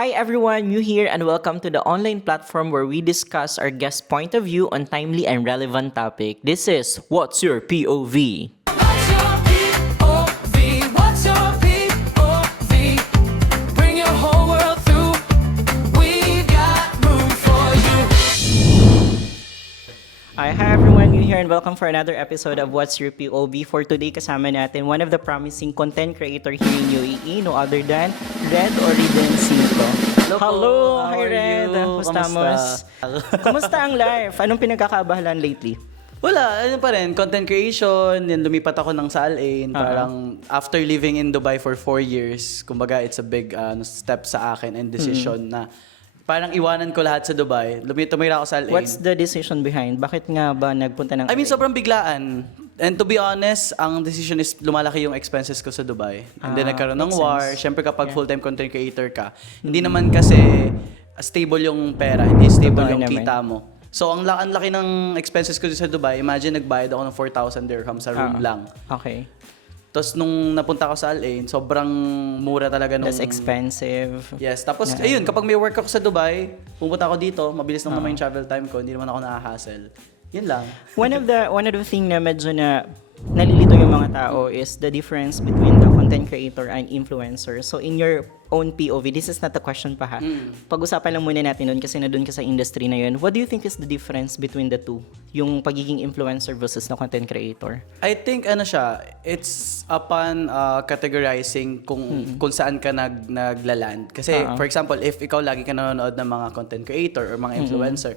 Hi everyone, Mew here and welcome to the online platform where we discuss our guest point of view on timely and relevant topic. This is What's Your POV? What's your POV? What's your POV? Bring your whole world through. We've got room for you. Hi everyone, Mew here and welcome for another episode of What's Your POV. For today, kasama natin one of the promising content creator here in UAE, no other than Red or Riden Cinco. Hello! How Hi are Red! you? Kumusta mo? Kamusta? Kumusta ang life? Anong pinagkakabahalan lately? Wala, ano pa rin, content creation, then lumipat ako ng Sa Al-Ain, parang after living in Dubai for 4 years, kumbaga it's a big step sa akin and decision na parang iwanan ko lahat sa Dubai, tumira ako sa Al-Ain. What's the decision behind? Bakit nga ba nagpunta ng I mean, LA? sobrang biglaan. And to be honest, ang decision is lumalaki yung expenses ko sa Dubai. And then nagkaroon ng makes war. sense. Siyempre kapag full-time content creator ka, hindi naman kasi stable yung pera, hindi stable Totoo yung naman. kita mo. So ang laki ng expenses ko sa Dubai, imagine nagbayad ako ng 4,000 dirham sa room lang. Okay. Tapos nung napunta ako sa Al-Ain, sobrang mura talaga nung... That's expensive. Yes, tapos Yeah. ayun, kapag may work ako sa Dubai, pumunta ako dito, mabilis lang naman yung travel time ko, hindi naman ako na-hassle. Yun lang. One of the thing na medyo na nalilito yung mga tao is the difference between the content creator and influencer. So in your own POV, this is not a question pa ha. Pag-usapan lang muna natin doon kasi na doon ka sa industry na yun. What do you think is the difference between the two? Yung pagiging influencer versus na content creator? I think ano siya, it's upon categorizing kung saan ka naglaland. Kasi for example, if ikaw lagi ka nanonood ng mga content creator or mga influencer,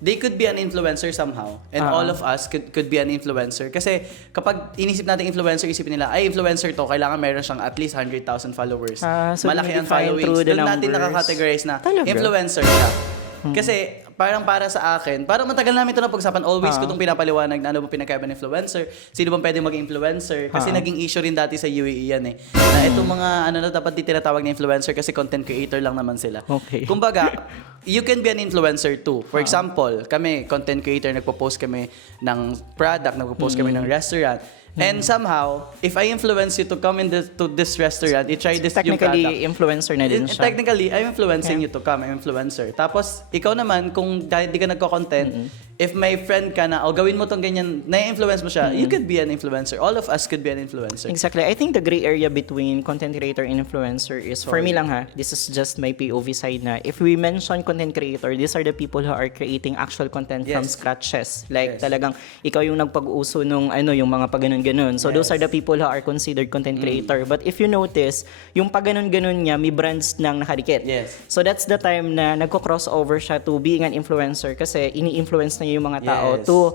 they could be an influencer somehow. And all of us could be an influencer. Kasi kapag inisip natin influencer, isipin nila, ay influencer to, kailangan meron siyang at least 100,000 followers. So Malaki ang dinidefine followings. through the Doon natin numbers. nakakategorize na Talaga? influencer siya. Kasi parang para sa akin, parang matagal namin ito na pag-usapan. Always ko itong pinapaliwanag na ano ba pinagkaiba ng influencer, sino bang pwede maging influencer. Kasi naging issue rin dati sa UAE yan eh. Na itong mga ano na dapat di tinatawag na influencer kasi content creator lang naman sila. Okay. Kumbaga, you can be an influencer too. For example, kami, content creator, nagpo-post kami ng product, nagpo-post kami ng restaurant. And somehow, if I influence you to come to this restaurant, i-try this yung product. Technically, influencer na din siya. Technically, I'm influencing you to come. I'm influencer. Tapos, ikaw naman, kung dahil di ka nagko-content, if may friend ka na, o gawin mo tong ganyan, na-influence mo siya, you could be an influencer. All of us could be an influencer. Exactly. I think the gray area between content creator and influencer is, for me lang ha, this is just my POV side na, if we mention content creator, these are the people who are creating actual content from Yes. scratches. Like Yes. talagang ikaw yung nagpag-uso nung yung mga paganon-ganon. So those are the people who are considered content creator. But if you notice, yung paganon-ganon niya, may brands nang nakadikit. Yes. So that's the time na nagko-crossover siya to being an influencer kasi ini-influence na niya yung mga tao Yes. to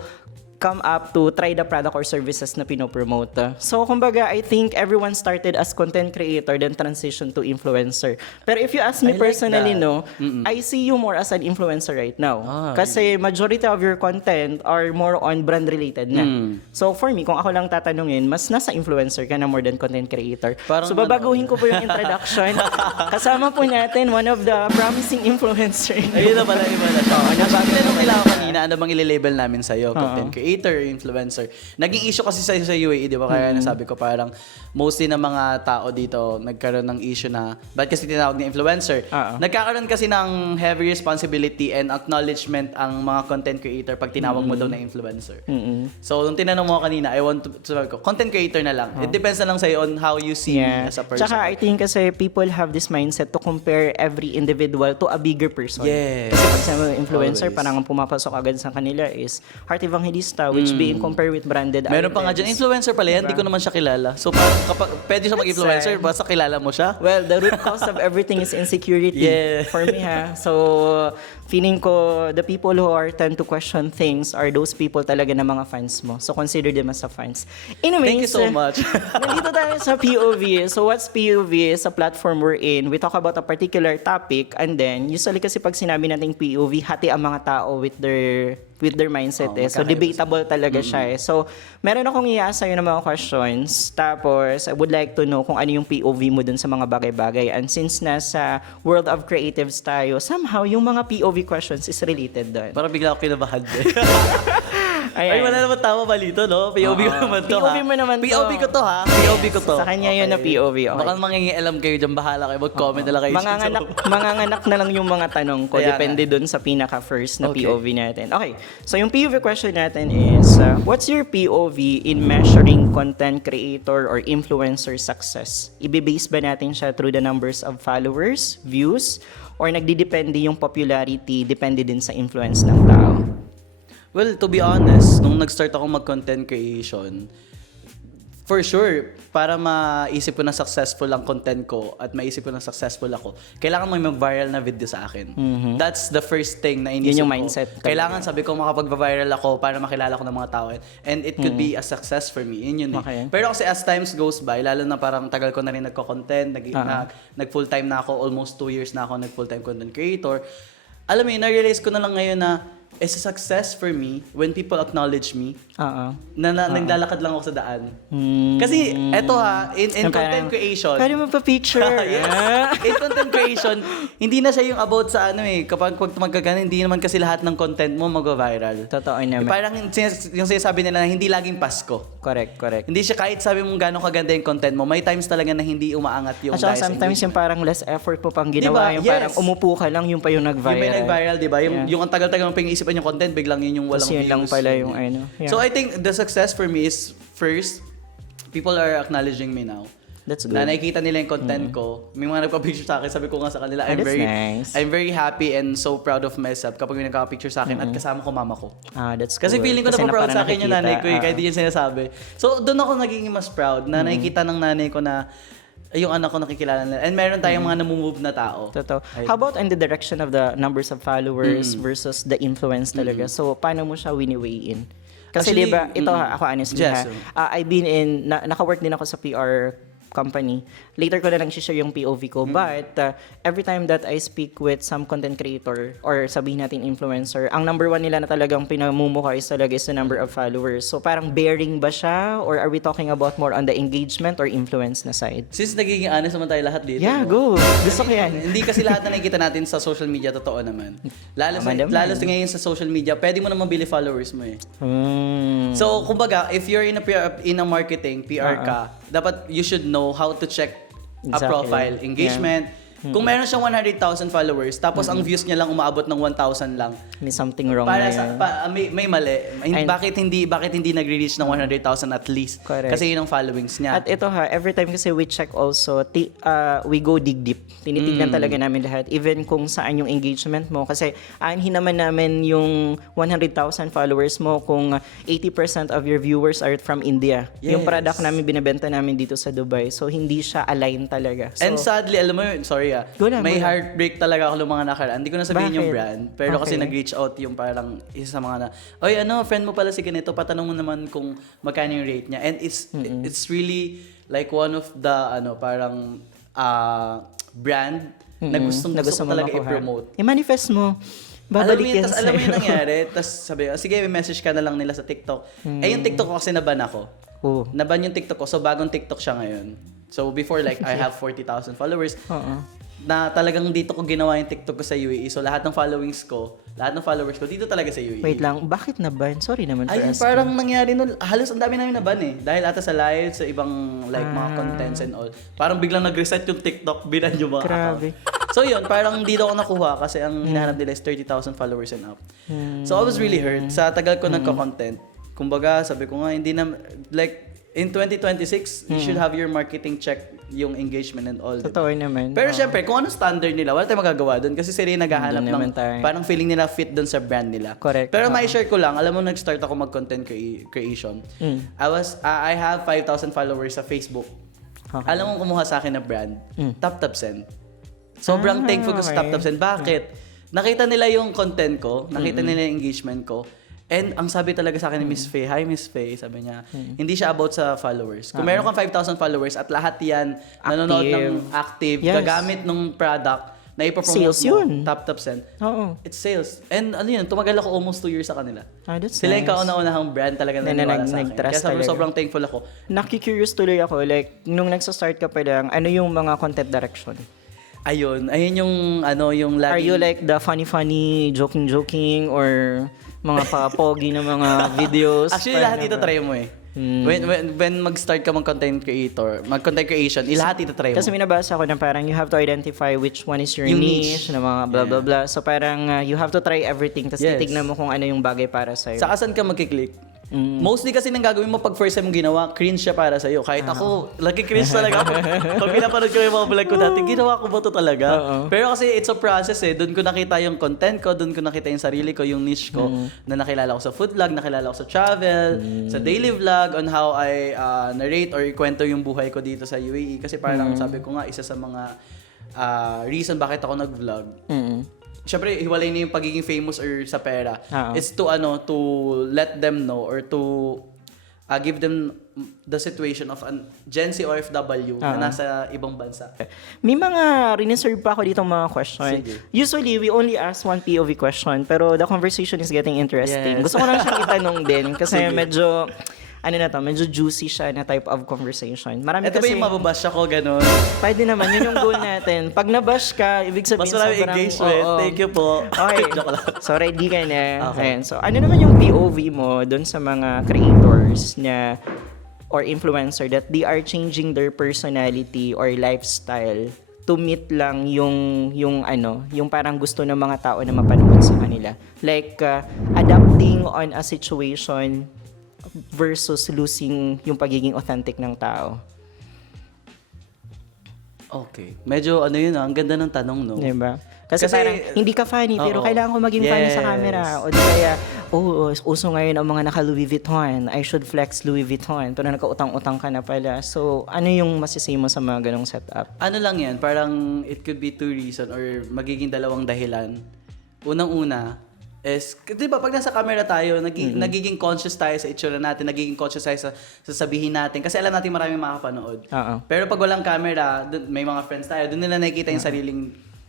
come up to try the product or services na pinopromote. So, kumbaga, I think everyone started as content creator then transition to influencer. Pero if you ask me I like personally, that. no, I see you more as an influencer right now. Kasi majority of your content are more on brand related na. So, for me, kung ako lang tatanungin, mas nasa influencer ka na more than content creator. Parang So, babaguhin ko po yung introduction. Kasama po natin one of the promising influencer. Ayun na pala, iba na siya. Tinanong nila ako kanina, ano bang ililabel namin sa'yo? Content creator, influencer. Naging issue kasi sa UAE, di ba? Kaya nasabi ko parang mostly ng mga tao dito nagkaroon ng issue na, ba't kasi tinawag na influencer? Nagkakaroon kasi ng heavy responsibility and acknowledgement ang mga content creator pag tinawag mo daw na influencer. So, nung tinanong mo kanina, sabi ko, content creator na lang. It depends na lang sa'yo on how you see me as a person. Tsaka I think kasi people have this mindset to compare every individual to a bigger person. Yes. Kasi pag sa influencer, Always. parang ang pumapasok agad sa kanila is heart evangelista, which being compared with branded Meron pa nga dyan, items. influencer pala yan, hindi ko naman siya kilala. So, parang kapag pwede siya mag-influencer, sad. basta kilala mo siya. Well, the root cause of everything is insecurity Yeah. for me ha. So, feeling ko the people who are tend to question things are those people talaga na mga fans mo. So, consider them as a fans. Anyways, Thank you so much. nandito tayo sa POV. So, what's POV? Sa platform we're in, we talk about a particular topic and then, usually kasi pag sinabi nating POV, hati ang mga tao with their mindset eh. So, magkakaiba debatable talaga siya eh. So, meron akong i-ask sa'yo ng mga questions. Tapos, I would like to know kung ano yung POV mo dun sa mga bagay-bagay. And since nasa world of creatives tayo, somehow, yung mga POV questions is related dun. Parang bigla ako kinabahan din. Ay, wala naman tama balito, no? POV ko naman to, POV mo naman to. POV ko to, ha? POV ko to. Sa kanya yun na POV, okay. Baka mangingialam kayo dyan, bahala kayo. Mag-comment na lang kayo. Manganganak na lang yung mga tanong ko. Kaya Depende dun sa pinaka-first na Okay. POV natin. Okay, so yung POV question natin is, what's your POV in measuring content creator or influencer success? Ibe-base ba natin siya through the numbers of followers, views, or nagdidepende yung popularity, depende din sa influence ng tao? Well, to be honest, nung nag-start ako mag-content creation, for sure, para maisip ko na successful ang content ko at maisip ko na successful ako, kailangan may mag-viral na video sa akin. That's the first thing na inisip Yun yung ko. mindset. Kailangan, sabi ko, makapag-viral ako para makilala ko ng mga tao. And it could be a success for me. Yun eh. Okay. Pero kasi as times goes by, lalo na parang tagal ko na rin nagko-content, nag-full-time na ako, almost 2 years na ako nag-full-time content creator. Alam mo yun, na-realize ko na lang ngayon na it's a success for me when people acknowledge me Oo. na naglalakad lang ako sa daan. Kasi eto ha, in Yung content parang, creation, pwede mo pa picture. yes. In content creation, hindi na siya yung about sa ano eh, kapag magkagana, hindi naman kasi lahat ng content mo mag-viral. Totoo naman. Parang yung sinasabi nila na hindi laging Pasko. Correct. Hindi siya kahit sabi mong gano'ng kaganda yung content mo, may times talaga na hindi umaangat yung At saka guys sometimes yung parang less effort po pang ginawa. Diba? Yung parang Yes. umupo ka lang, yung pa yung nag-viral. yung may nag-viral, di ba? Yung, Yeah. yung ang tagal-tagal mong pag-iisipan yung content, biglang yun yung walang Tapos yun lang views. pala yung ano. Yeah. So I think the success for me is first, people are acknowledging me now. That's good. Na nakikita nila yung content ko. May mga nagpa-picture sa akin, sabi ko nga sa kanila, that's nice. I'm very happy and so proud of myself kapag may nagka-picture sa akin at kasama ko mama ko. That's Kasi cool. feeling ko Kasi na proud parang sa akin yung nanay ko eh, kahit nakikita. di yun sinasabi. So doon ako naging mas proud na nakikita ng nanay ko na yung anak ko nakikilala nila. And meron tayong mga namumove na tao. Totoo. How about in the direction of the numbers of followers versus the influence talaga? So, paano mo siya wini-weigh in? Kasi Actually, diba, ito ako honestly Yes, I've been in, naka-work din ako sa PR company. Later ko na lang share yung POV ko. But every time that I speak with some content creator or sabihin natin influencer, ang number one nila na talagang pinamumukha is talaga is the number of followers. So parang bearing ba siya? Or are we talking about more on the engagement or influence na side? Since nagiging honest naman tayo lahat dito. Yeah, no? go. Gusto ko yan. Hindi kasi lahat na nakikita natin sa social media totoo naman. Lalo Naman. sa ngayon sa social media, pwede mo na mabili followers mo eh. Mm. So, kumbaga, if you're in a marketing, PR ka, dapat you should know how to check a Exactly. profile, engagement. Kung meron siyang 100,000 followers, tapos ang views niya lang umaabot ng 1,000 lang, May something wrong para na sa yun. may mali. And- bakit hindi nagre-reach ng 100,000 at least? Correct. Kasi yun ang followings niya. At ito every time kasi we check also, we go dig deep. Tinitignan talaga namin lahat. Even kung saan yung engagement mo. Kasi aanhin naman namin yung 100,000 followers mo kung 80% of your viewers are from India. Yung Yes. product namin binibenta namin dito sa Dubai. So, hindi siya align talaga. So, And sadly, alam mo yun, sorry Go lang, may go lang. heartbreak talaga ako ng mga nakaraan. Hindi ko na sabihin yung Bakit? brand, pero kasi Okay. nag-reach out yung parang isa sa mga na, oy friend mo pala si ganito, patanong mo naman kung magkano yung rate niya. And it's really like one of the, parang brand na gustong gusto ko talaga makuha. i-promote. I-manifest mo. Alam mo Babalik yun, yan tas alam mo yung sa'yo. nangyari, tas sabi ko, sige, may message ka na lang nila sa TikTok. Yung TikTok ko kasi naban ako. Oh. Naban yung TikTok ko, so bagong TikTok siya ngayon. So before like I have 40,000 followers, Oo. na talagang dito ko ginawa yung TikTok ko sa UAE. So lahat ng followers ko dito talaga sa UAE. Wait lang, bakit na ban? Sorry naman for Ayun, asking. parang nangyari nun, halos ang dami namin naban eh. Dahil ata sa live, sa ibang like mga contents and all. Parang biglang nag-reset yung TikTok, binan yung mga Grabe. account. So yun, parang dito ako nakuha kasi ang hinahanap nila is 30,000 followers and up. So I was really hurt. Sa tagal ko nagko-content, kumbaga sabi ko nga, hindi na, like, in 2026, you should have your marketing check yung engagement and all. Totoo naman. Pero syempre, kung anong standard nila, wala tayong magagawa doon kasi sila yung naghahanap Doon ng naman tayo. parang feeling nila fit doon sa brand nila. Correct. Pero may share ko lang, alam mo nag-start ako mag-content creation. I have 5,000 followers sa Facebook. Okay. Alam mo kumuha sa akin na brand, Top Send. Sobrang thankful ko sa okay. Top Send. Bakit? Nakita nila yung content ko, nakita nila yung engagement ko. And ang sabi talaga sa akin ni Miss Faye, hi Miss Faye, sabi niya, hindi siya about sa followers. Kung meron kang 5,000 followers at lahat yan nanonood ng active, Yes. gagamit ng product na ipopromote Sales mo, yun. Top Send, Oo. it's sales. And ano yun, tumagal ako almost 2 years sa kanila. That's Sila yung nice. kauna-unahang brand talaga na naniwala sa akin. nag-trust Kaya talaga. sobrang thankful ako. Nakikurious tuloy ako, like, nung nagsa-start ka pa lang, ano yung mga content direction? Ayun yung yung lagi. Are you like the funny, joking, or mga pa-pogi na mga videos? Actually, lahat ito try mo eh. When mag-start ka mag-content creation, lahat ito try mo. Kasi minabasa ko na parang you have to identify which one is your Yung niche, niche. na mga blah blah blah. So parang you have to try everything, tapos Yes. titignan mo kung ano yung bagay para sa'yo. Saka saan ka magkiklik? Mostly kasi nang gagawin mo pag first time mo ginawa, cringe siya para sa'yo. Kahit ako, cringe talaga ako. Pag pinapanood ko yung mga vlog ko dati, ginawa ko ba ito talaga? Pero kasi it's a process eh. Doon ko nakita yung content ko, doon ko nakita yung sarili ko, yung niche ko, na nakilala ko sa food vlog, nakilala ko sa travel, sa daily vlog, on how I narrate or kwento yung buhay ko dito sa UAE. Kasi parang sabi ko nga, isa sa mga reason bakit ako nag-vlog. Siyempre, hiwalay na yung pagiging famous or sa pera. It's to to let them know or to give them the situation of an Gen Z OFW na nasa ibang bansa. May mga reserve pa ako dito mga question. Sige. Usually, we only ask one POV question, pero the conversation is getting interesting. Yes. Gusto ko lang siyang itanong din kasi medyo, medyo juicy siya na type of conversation. Marami Ito ba kasi, yung mababash ako, ganun? pwede naman, yun yung goal natin. Pag nabash ka, ibig sabihin Mas marami engagement. oo. Thank you po. Okay. Joke lang. So, ready ka na. Okay. Ayan. So, ano naman yung POV mo dun sa mga creators na or influencer that they are changing their personality or lifestyle to meet lang yung parang gusto ng mga tao na mapanood sa kanila. Like, adapting on a situation versus losing yung pagiging authentic ng tao. Okay. Medyo ang ganda ng tanong, no? Diba? Kasi Kasi, parang hindi ka funny pero oo. kailangan ko maging funny sa Yes. camera. O di kaya, uso ngayon ang mga naka Louis Vuitton. I should flex Louis Vuitton. Pero nagkautang-utang ka na pala. So, ano yung masisay mo sa mga ganong setup? Ano lang yan, parang it could be two reason or magiging dalawang dahilan. Unang-una is, di ba pag nasa camera tayo, nagiging conscious tayo sa itsura natin, nagiging conscious tayo sa sasabihin natin. Kasi alam natin maraming makakapanood. Oo. Pero pag walang camera, may mga friends tayo, doon nila nakikita yung sariling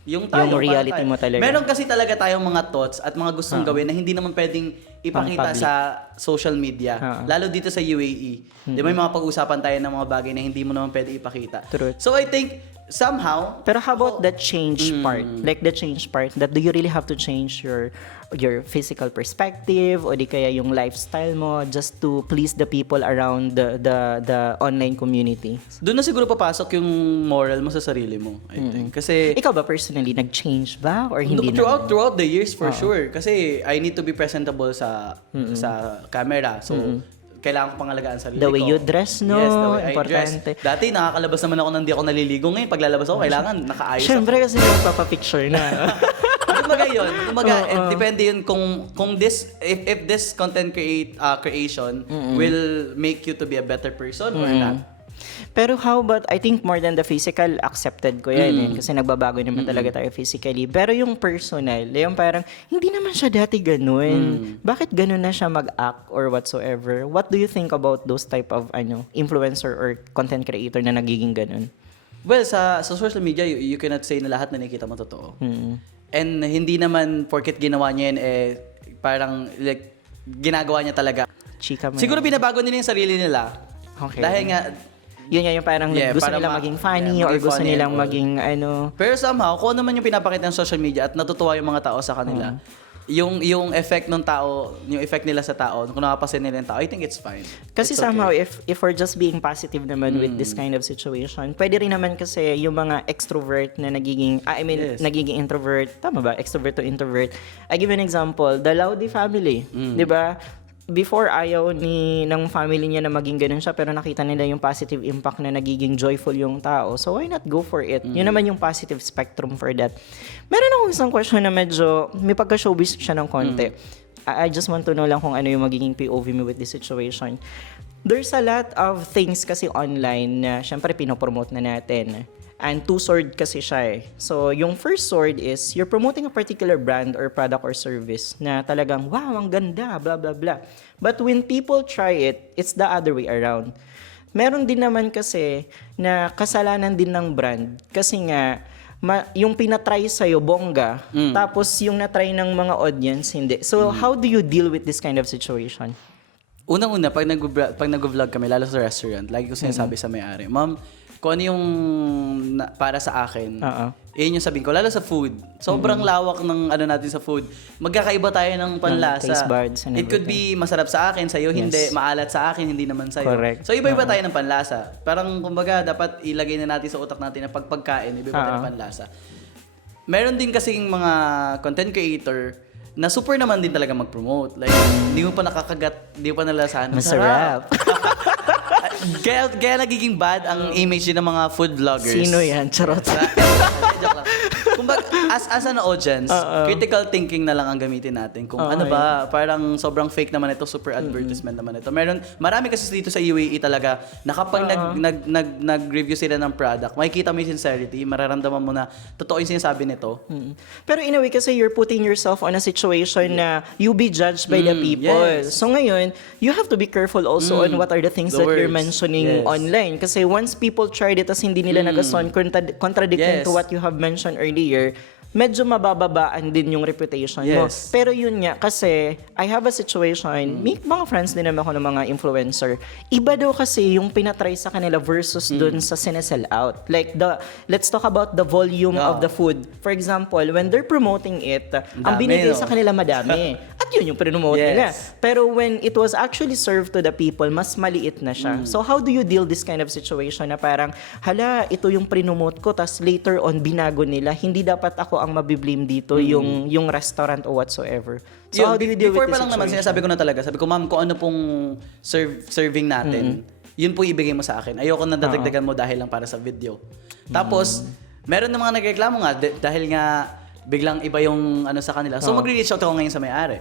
yung tayo, Yung reality parang tayo. mo talaga. Meron kasi talaga tayong mga thoughts at mga gustong gawin na hindi naman pwedeng ipakita Pang-public. sa social media. Lalo dito sa UAE. Di ba may mga pag-usapan tayo ng mga bagay na hindi mo naman pwede ipakita. Truth. So I think somehow, Pero how about the change part? Like the change part, that do you really have to change your physical perspective o di kaya yung lifestyle mo just to please the people around the online community? doon na siguro papasok yung moral mo sa sarili mo, I think. Kasi Ikaw ba personally, nag-change ba or hindi na? throughout the years for sure. Kasi I need to be presentable sa camera. So, kailangan ko pangalagaan sarili The way ko. you dress, no? Yes, the way I Importante. dress. Dati nakakalabas naman ako nang di ako naliligo. Ngayon, paglalabas ako, kailangan nakaayos ako. Siyempre kasi nagpapapicture na. Kumbaga yun. Depende yun kung if this content creation will make you to be a better person or not. Pero how about, I think more than the physical, accepted ko yan eh. Kasi nagbabago naman talaga tayo physically. Pero yung personal, yung parang, hindi naman siya dati ganun. Bakit ganun na siya mag-act or whatsoever? What do you think about those type of influencer or content creator na nagiging ganun? Well, sa social media, you cannot say na lahat na nakikita mo totoo. And hindi naman porket ginawa niya yan, parang like, ginagawa niya talaga. Chika mo. Siguro binabago nila yung sarili nila. Okay. Dahil nga, Yun nga yung parang gusto para nilang maging funny or maging gusto funny nilang and all. maging Pero somehow, kung ano man yung pinapakita ng social media at natutuwa yung mga tao sa kanila, yung effect ng tao, yung effect nila sa tao, kung nakapasin nila yung tao, I think it's fine. Kasi It's somehow, okay. if we're just being positive naman with this kind of situation, pwede rin naman kasi yung mga extrovert na nagiging, Yes. nagiging introvert, tama ba? Extrovert to introvert. I give an example, the Laudi family, di ba? Before, ayaw ng family niya na maging ganun siya, pero nakita nila yung positive impact na nagiging joyful yung tao. So, why not go for it? Yun naman yung positive spectrum for that. Meron akong isang question na medyo, may pagka-showbiz siya ng konti. I just want to know lang kung ano yung magiging POV me with this situation. There's a lot of things kasi online na syempre pinopromote na natin. And two-sword kasi siya eh. So, yung first sword is you're promoting a particular brand or product or service na talagang, wow, ang ganda, blah, blah, blah. But when people try it, it's the other way around. Meron din naman kasi na kasalanan din ng brand kasi nga, yung pinatry sa'yo, bongga, tapos yung natry ng mga audience, hindi. So, how do you deal with this kind of situation? Unang-una, pag nag-vlog kami, lalo sa restaurant, lagi ko sinasabi sa may-ari, Ma'am, kung ano yung para sa akin. Oo. Yun yung sabihin ko. Lalo sa food. Sobrang lawak ng ano natin sa food. Magkakaiba tayo ng panlasa. taste buds and It could be masarap sa akin, sa'yo hindi. Maalat sa akin, hindi naman sa'yo. Correct. So iba-iba tayo ng panlasa. Parang kumbaga dapat ilagay na natin sa utak natin na pagkain, iba-iba tayo ng panlasa. Meron din kasing mga content creator na super naman din talaga mag-promote. Like, hindi mo pa nakakagat, hindi mo pa nalasahan. Masarap. Kaya nagiging bad ang image din ng mga food vloggers. Sino yan? Charot. Joke lang. Kumbaga, as an audience, critical thinking na lang ang gamitin natin. Kung ano ba, parang sobrang fake naman ito, super advertisement naman ito. Marami kasi dito sa UAE talaga na kapag nag-review sila ng product, makikita mo yung sincerity, mararamdaman mo na totoo yung sinasabi nito. Pero in a way, kasi you're putting yourself on a situation na you be judged by the people. Yes. So ngayon, you have to be careful also on what are the things The that you're words. mentioning Yes. online. Kasi once people tried it, tas hindi nila nagason, contradicting to Yes. what you have mentioned earlier, medyo mabababaan din yung reputation mo. Yes. Pero yun nga, kasi I have a situation, may mga friends din naman ako ng mga influencer. Iba daw kasi yung pinatry sa kanila versus dun sa sinesell out. Like, let's talk about the volume of the food. For example, when they're promoting it, ang Dami, binigay no? sa kanila madami. At yun yung promote Yes. nila. Pero when it was actually served to the people, mas maliit na siya. So how do you deal this kind of situation na parang, hala, ito yung prinomote ko, tas later on binago nila, hindi dapat ako ang mabiblame dito, yung restaurant or whatsoever. So Yun, how do you deal before with pa this lang naman, situation? sinasabi ko na talaga. Sabi ko, ma'am, kung ano pong serving natin, yun po ibigay mo sa akin. Ayoko na dadagdagan mo dahil lang para sa video. Tapos, meron na mga nagreklamo nga, dahil nga biglang iba yung ano sa kanila. So, magre-reach out ako ngayon sa may-ari.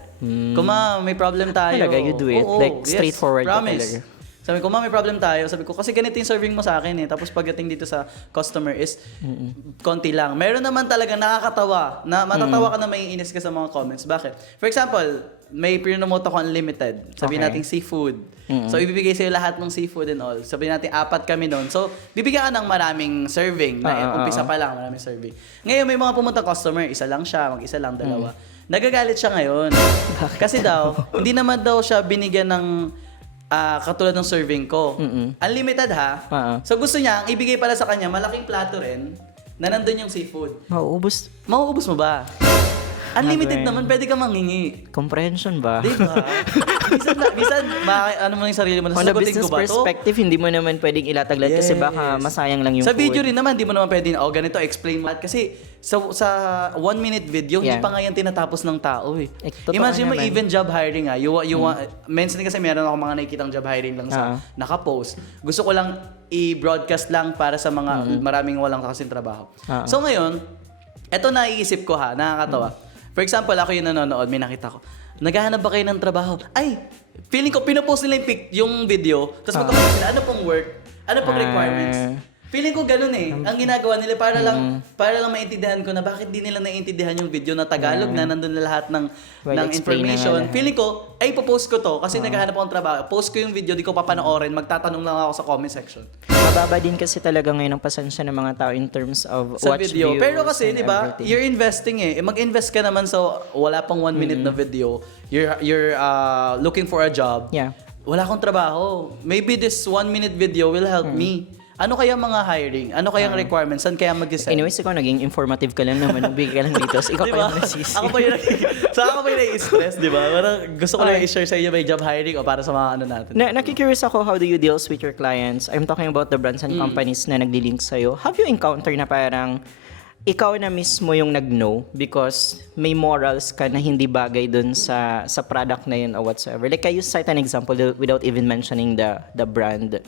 Kung may problem tayo. Talaga, you do it. Like, straightforward ka promise. talaga. Sabi ko, may problem tayo. Sabi ko, kasi ganito yung serving mo sa akin eh. Tapos pagdating dito sa customer is, konti lang. Meron naman talaga nakakatawa, na matatawa ka na maiinis ka sa mga comments. Bakit? For example, may pinomote ako unlimited. Sabihin Okay. natin seafood. So, ibibigay sa'yo lahat ng seafood and all. Sabihin natin, 4 kami doon. So, bibigyan ka ng maraming serving. Na umpisa pa lang, maraming serving. Ngayon, may mga pumunta customer. Isa lang siya, mag-isa lang, dalawa. Nagagalit siya ngayon. Kasi daw, hindi naman daw siya binigyan ng katulad ng serving ko. Unlimited ha. So gusto niya, ang ibigay pala sa kanya, malaking plato rin na nandun yung seafood. Mauubos. Mauubos mo ba? Unlimited Ano naman, pwede ka manghingi. Comprehension ba? Di ba? Minsan, ano mo yung sarili mo, On a nasasagutin business ko ba to? perspective, hindi mo naman pwedeng ilataglat kasi baka masayang lang yung Sa food. video rin naman, di mo naman pwede, ganito, explain mo. Kasi sa 1 minute video, hindi Yeah. pa nga yan tinatapos ng tao eh. Totoo Imagine mo, naman. even job hiring you want, minsan kasi meron ako mga nakikitang job hiring lang sa nakapost. Gusto ko lang i-broadcast lang para sa mga maraming walang kasing trabaho. So ngayon, eto naiisip ko nakakatawa. For example, ako yung nanonood, may nakita ko. Naghahanap ba kayo ng trabaho? Ay, feeling ko, pinopost nila yung video, tapos magkakaroon sila, ano pong work? Ano pong requirements? Feeling ko ganun eh. Ang ginagawa nila para lang maintindihan ko na bakit di nila naiintindihan yung video na Tagalog na nandun na lahat ng explain na information. nga lahat. Feeling ko, ay ipopost ko to kasi naghahanap akong trabaho. Post ko yung video, di ko papanoorin, magtatanong lang ako sa comment section. Mababa din kasi talaga ngayon ang pasensya ng mga tao in terms of Sa watch video. views Pero kasi, and di ba, everything. you're investing eh. Mag-invest ka naman sa wala pang 1 minute na video. You're looking for a job. Yeah. Wala akong trabaho. Maybe this 1 minute video will help me. Ano kaya mga hiring? Ano kaya ang requirements? Saan kaya mag-send? Anyways, ikaw naging informative ka lang naman. Nagbigay ka lang dito. So, ikaw pa yung nasisi. Ako pa yung ako pa yung nai-stress, di ba? Parang gusto ko lang i-share sa inyo may job hiring o para sa mga ano natin. Nakikurious ako, how do you deal with your clients? I'm talking about the brands and companies na nagli-link sa'yo. Have you encountered na parang ikaw na mismo yung nag-no because may morals ka na hindi bagay dun sa product na yun or whatsoever? Like, can you cite an example without even mentioning the brand?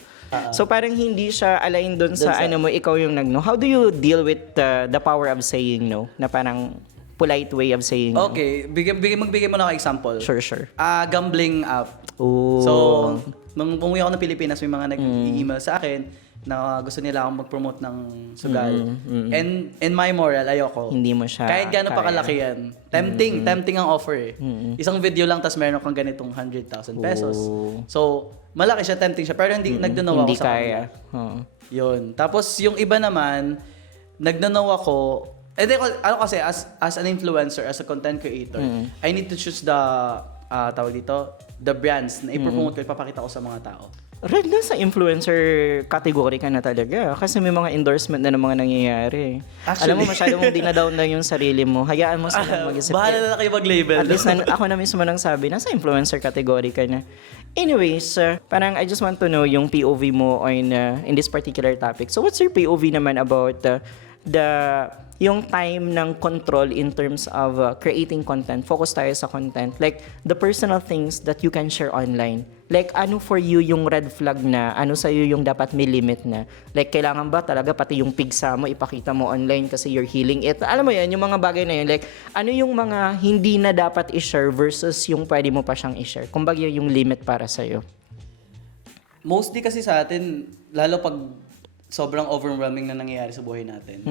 So parang hindi siya align dun sa ano mo, ikaw yung nag-no. How do you deal with the power of saying no? Na parang polite way of saying no. Okay, magbigay mo na ako example. Sure. Gambling app. Oh. So, nung pumuwi ako ng Pilipinas, may mga nag-email sa akin na gusto nila akong mag-promote ng sugal. And in my moral, ayoko. Hindi mo siya Kahit gano'n pa kaya. kalaki yan. Tempting ang offer eh. Isang video lang, tas meron kang ganitong 100,000 pesos. Oh. So, malaki siya, tempting siya. Pero hindi nagdunaw ako Hindi sa kaya. kanila. Oo. Yun. Tapos yung iba naman, nagdunaw ako. Ano kasi, as an influencer, as a content creator, I need to choose the, tawag dito, the brands na ipropromote ko, ipapakita ko sa mga tao. Red na sa influencer category ka na talaga. Kasi may mga endorsement na ng mga nangyayari. Actually. Alam mo, masyado mong dinadown lang yung sarili mo. Hayaan mo silang mag-isip. Bahala na kayo mag-label. At least ako na mismo nang sabi, nasa influencer category ka na. Anyways, parang I just want to know yung POV mo on in this particular topic. So what's your POV naman about yung time ng control in terms of creating content? Focus tayo sa content. Like, the personal things that you can share online. Like, ano for you yung red flag na? Ano sa'yo yung dapat may limit na? Like, kailangan ba talaga pati yung pigsa mo ipakita mo online kasi you're healing it? Alam mo yan, yung mga bagay na yun. Like, ano yung mga hindi na dapat i-share versus yung pwede mo pa siyang i-share? Kumbaga yung limit para sa'yo. Mostly kasi sa atin, lalo pag sobrang overwhelming na nangyayari sa buhay natin,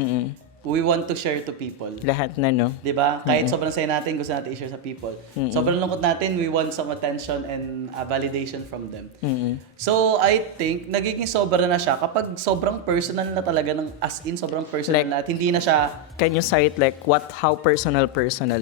we want to share to people. Lahat na, no? 'Di ba? Kahit sobrang saya natin, gusto natin i-share sa people. Sobrang lungkot natin, we want some attention and validation from them. So, I think nagiging sobra na siya kapag sobrang personal na talaga ng as in sobrang personal Like, na at hindi na siya Can you cite like how personal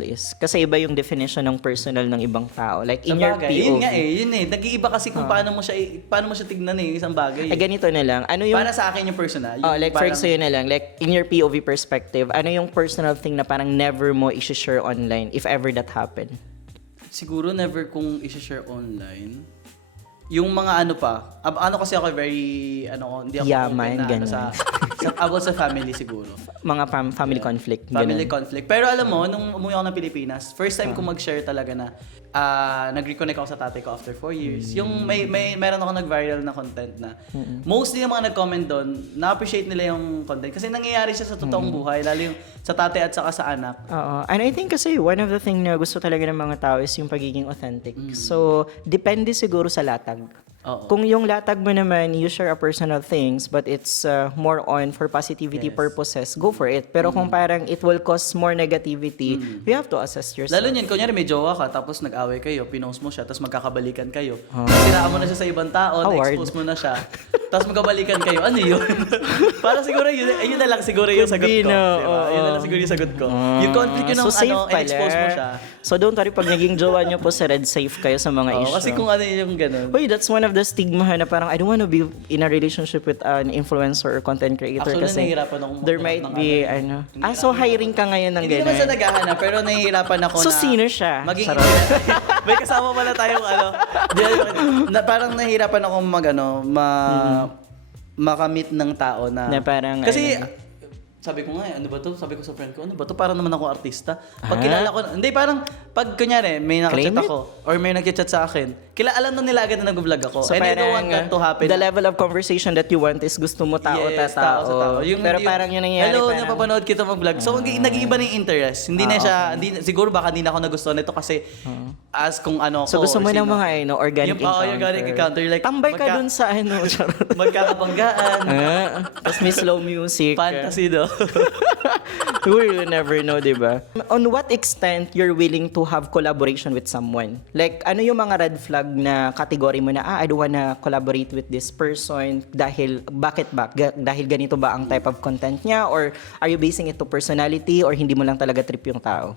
is? Kasi iba yung definition ng personal ng ibang tao. Like in your bagay. POV. Yun nga yun nag-iiba kasi kung paano mo siya tignan isang bagay. Ay, ganito na lang. Ano yung Para sa akin yung personal. Yung like for parang- example na lang, like in your POV perspective, ano yung personal thing na parang never mo i-share online if ever that happen? Siguro never kong i-share online. Yung mga ano pa, ano kasi ako very, hindi ako Yaman, open na ganun. about sa family siguro. Mga family conflict. Family ganun. conflict. Pero alam mo, nung umuwi ako ng Pilipinas, first time ko mag-share talaga na nag-reconnect ako sa tatay ko after 4 years. Yung meron ako nag-viral na content na mostly yung mga nag-comment doon, na-appreciate nila yung content. Kasi nangyayari siya sa totoong buhay, lalo yung sa tatay at saka sa anak. Oo. And I think kasi one of the thing na gusto talaga ng mga tao is yung pagiging authentic. So, depende siguro sa latag. Oo. Kung yung latag mo naman, you share a personal things, but it's more on for positivity purposes, go for it. Pero kung parang it will cause more negativity, you have to assess yourself. Lalo niyan, kunyari may jowa ka, tapos nag-away kayo, pinost mo siya, tapos magkakabalikan kayo. Sinaan mo na siya sa ibang tao, Award. na-expose mo na siya, tapos magkabalikan kayo. Ano yun? Para siguro yun na lang siguro yung sagot ko. Could be, no? Diba? Yun na lang siguro yung sagot ko. Yung conflict yun ng safe pala. expose mo siya. So don't worry, pag naging jowa nyo po sa Red, safe kayo sa mga issue. Kasi kung ano yung ganun. Uy, that's one of the stigma na parang I don't want to be in a relationship with an influencer or content creator Actually, kasi nahihirapan akong there maghanap might ng be so hiring ka ngayon ng Hindi naman sa ganun. naghahanap, pero nahihirapan ako So, na... sino siya? Maging... Charot. May kasama pala tayong parang nahihirapan ako makamit ng tao na... Na parang, Kasi... Sabi ko nga, ano ba to? Sabi ko sa friend ko, ano ba to? Parang naman ako artista. Pag kilala ko, hindi parang, pag kunyari, may nakachat Claim it? ako, or may nagchat sa akin, alam na nila agad na nag-vlog ako. So And I don't parang want that to happen. the level of conversation that you want is gusto mo tao Yes, ta tao. Pero parang yun nangyayari hello, parang, napapanood kita mag-vlog. So, nag-iiba na yung interest. Hindi na siya, siguro baka hindi na ako nagustuhan nito kasi as kung ano so ako. gusto mo or ng sino. mga organic Yung encounter. organic encounter. Like, Tambay ka dun sa charot. magkakabanggaan. Tapos may slow music. Fantasy do. We will never know, di ba? On what extent you're willing to have collaboration with someone? Like, ano yung mga red flag na category mo na, I don't wanna collaborate with this person dahil, bakit ba? Dahil ganito ba ang type of content niya? Or are you basing it to personality? Or hindi mo lang talaga trip yung tao?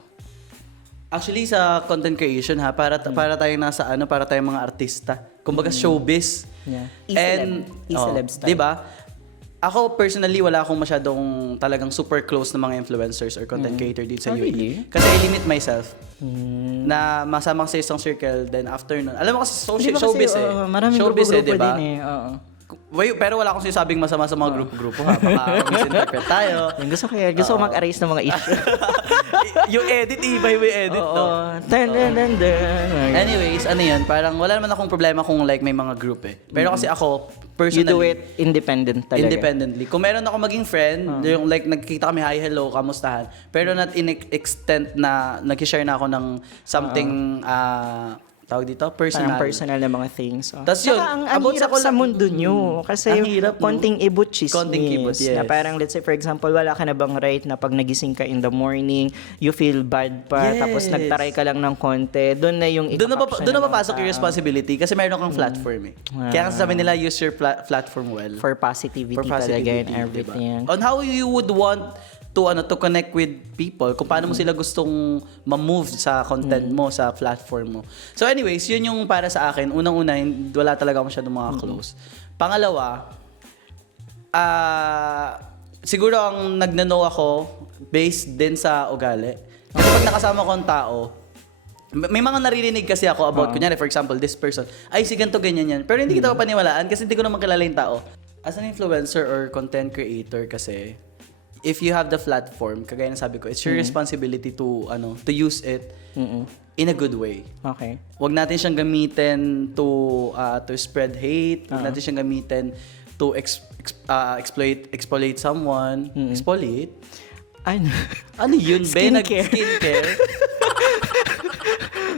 Actually, sa content creation ha, para tayong para tayong mga artista. Kumbaga showbiz. Yeah. E-celeb style. di ba? Ako personally, wala akong masyadong talagang super close na mga influencers or content creator dito sa UAE. Really? Kasi I limit myself. Na masama ka sa isang circle, then after nun. Alam mo kasi Di ba showbiz kasi, maraming Showbiz grupo-grupo di ba? din eh. Oo. Pero wala akong sinasabing masama sa mga grupo-grupo ha. Baka misinterpret tayo. Yung gusto ko mag-erase ng mga issue. Yung edit, iba yung edit to. Anyways, ano yun, parang wala naman akong problema kung like may mga group eh. Pero kasi ako, You personally, do it independent talaga. independently. Kung meron ako maging friend, yung like nagkita kami, hi, hello, kamustahan. Pero not in extent na nag-share na ako ng something, tawag dito, personal. Parang personal na mga things. Oh. Tas yun, Saka ang about hirap sa sa mundo nyo. Kasi Ang hirap, no? konting ibot chismis. Konting ibot, yes. Na parang, let's say, for example, wala ka na bang right na pag nagising ka in the morning, you feel bad pa, Yes. tapos nagtaray ka lang ng konti, doon na yung Doon na papasok yung responsibility kasi meron kang platform eh. Kaya kasi sabi nila, use your platform well. for positivity, For talaga positivity, and everything. diba? On how you would want to connect with people, kung paano mo sila gustong ma-move sa content mo, sa platform mo. So anyways, yun yung para sa akin. Unang-una, wala talaga masyadong mga close. Pangalawa, siguro ang nagnano ako based din sa ugali. Kasi pag nakasama ko ang tao, may mga naririnig kasi ako about, kunyari, for example, this person, ay, si ganito, ganyan yan. Pero hindi kita mapaniwalaan kasi hindi ko naman kilala yung tao. As an influencer or content creator kasi, if you have the platform, kagaya na sabi ko, it's your responsibility to use it in a good way. Okay. Huwag natin siyang gamitin to spread hate. Huwag natin siyang gamitin to exploit someone. Exfoliate? Ano? Ano yun, be? Skincare. Skincare?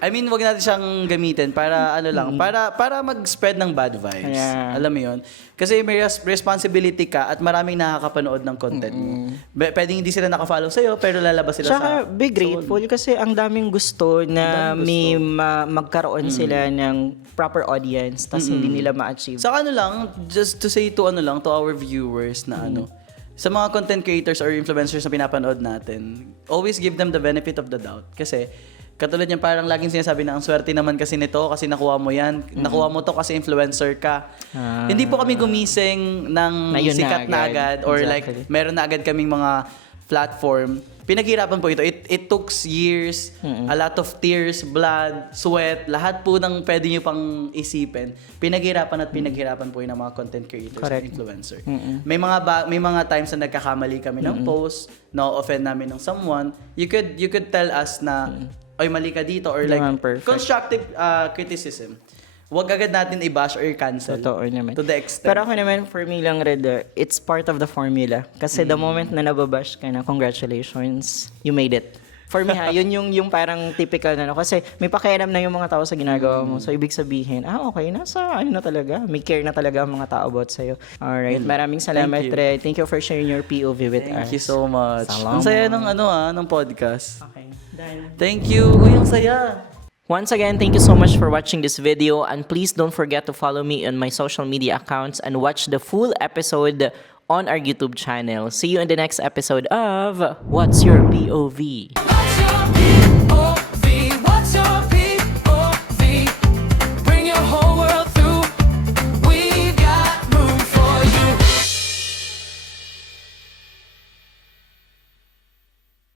I mean, wag natin siyang gamitin para para mag-spread ng bad vibes. Yeah. Alam mo 'yun? Kasi may responsibility ka at maraming nakakapanood ng content mo. Pwedeng hindi sila naka-follow sa'yo pero lalabas sila Tsaka, be grateful kasi ang daming gusto na may magkaroon sila ng proper audience tas hindi nila ma-achieve. Sa just to say to our viewers na sa mga content creators or influencers na pinapanood natin, always give them the benefit of the doubt. Kasi katulad niyan, parang laging sinasabi na ang swerte naman kasi nito kasi nakuha mo yan. Nakuha mo to kasi influencer ka. Hindi po kami gumising ng sikat na agad or like meron na agad kaming mga platform. Pinaghirapan po ito. It took years, a lot of tears, blood, sweat, lahat po ng pwede nyo pang isipin. Pinaghirapan po yun ng mga content creators at influencer. May mga times na nagkakamali kami ng post, na-offend namin ng someone. You could tell us na oy, mali ka dito or like constructive criticism. Huwag agad natin i-bash or i-cancel. Totoo naman. To the extent. Pero ako naman, for me lang, Red, it's part of the formula. Kasi the moment na nababash ka na, congratulations, you made it. For me yun yung parang typical na kasi may pakialam na yung mga tao sa ginagawa mo. So, ibig sabihin, okay, nasa na talaga. May care na talaga ang mga tao about sa'yo. Alright, maraming salamat, Red. Thank you for sharing your POV with us. Thank you so much. Salamat. Ang saya ng podcast. Okay, done. Thank you. Uy, ang saya. Once again, thank you so much for watching this video, and please don't forget to follow me on my social media accounts and watch the full episode on our YouTube channel. See you in the next episode of What's Your POV?